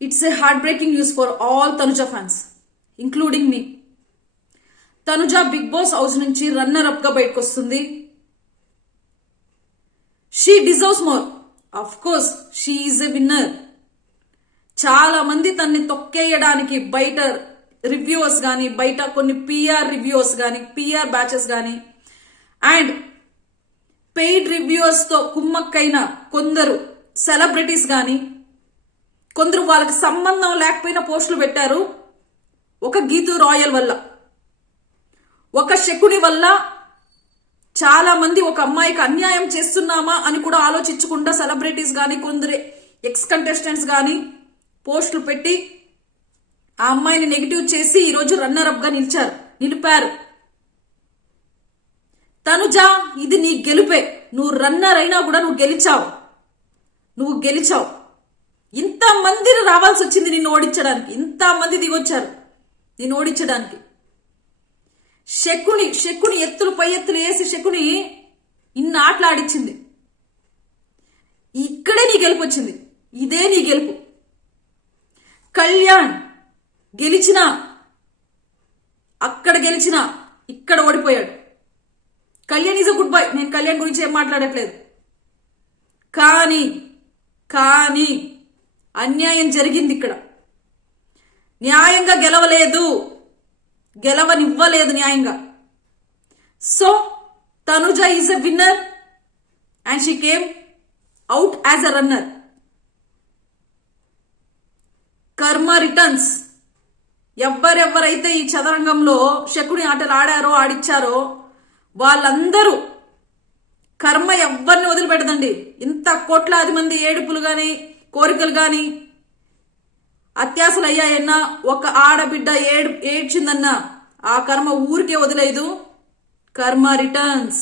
It's a heartbreaking news for all Tanuja fans, including me. Tanuja Bigg Boss house నుంచి runner up గా బయటకు వస్తుంది. She deserves more. Of course she is a winner. చాలా మంది తన్ని తొక్కేయడానికి బయట రివ్యూవర్స్ గాని, బయట కొన్ని పిఆర్ రివ్యూవర్స్ గాని, పిఆర్ బ్యాచెస్ గాని అండ్ పెయిడ్ రివ్యూవర్స్ తో కుమ్మక్కైన కొందరు సెలబ్రిటీస్ గాని, కొందరు వాళ్ళకి సంబంధం లేకపోయిన పోస్టులు పెట్టారు. ఒక గీతూ రాయల్ వల్ల, ఒక శకుని వల్ల చాలా మంది ఒక అమ్మాయికి అన్యాయం చేస్తున్నామా అని కూడా ఆలోచించకుండా సెలబ్రిటీస్ గాని, కొందరు ఎక్స్ కంటెస్టెంట్స్ గాని పోస్టులు పెట్టి ఆ అమ్మాయిని నెగిటివ్ చేసి ఈరోజు రన్నర్ అప్ గా నిలిపారు. తనుజా, ఇది నీ గెలుపే. నువ్వు రన్నర్ అయినా కూడా నువ్వు గెలిచావు. ఇంత మంది రావాల్సి వచ్చింది నిన్ను ఓడించడానికి. ఇంత మంది దిగొచ్చారు నిన్ను ఓడించడానికి. శకుని ఎత్తులు పై ఎత్తులు వేసి శకుని ఇన్ని ఆటలు ఆడిచ్చింది. ఇక్కడే నీ గెలుపు వచ్చింది. ఇదే నీ గెలుపు. కళ్యాణ్ గెలిచినా అక్కడ గెలిచినా ఇక్కడ ఓడిపోయాడు. Kalyan is a good boy. నేను కళ్యాణ్ గురించి ఏం మాట్లాడట్లేదు. కానీ అన్యాయం జరిగింది. ఇక్కడ న్యాయంగా గెలవనివ్వలేదు న్యాయంగా. So Tanuja is a winner and she came out as a runner. కర్మ రిటర్న్స్. ఎవరెవరైతే ఈ చదరంగంలో శకుని ఆటలు ఆడిచ్చారో వాళ్ళందరూ కర్మ ఎవరిని వదిలిపెట్టదండి. ఇంత కోట్లాది మంది ఏడుపులు గాని, కోరికలు గాని, అత్యాసలు అయ్యాయన్నా, ఒక ఆడబిడ్డ ఏడ్చిందన్నా ఆ కర్మ ఊరికే వదిలేదు. కర్మ రిటర్న్స్.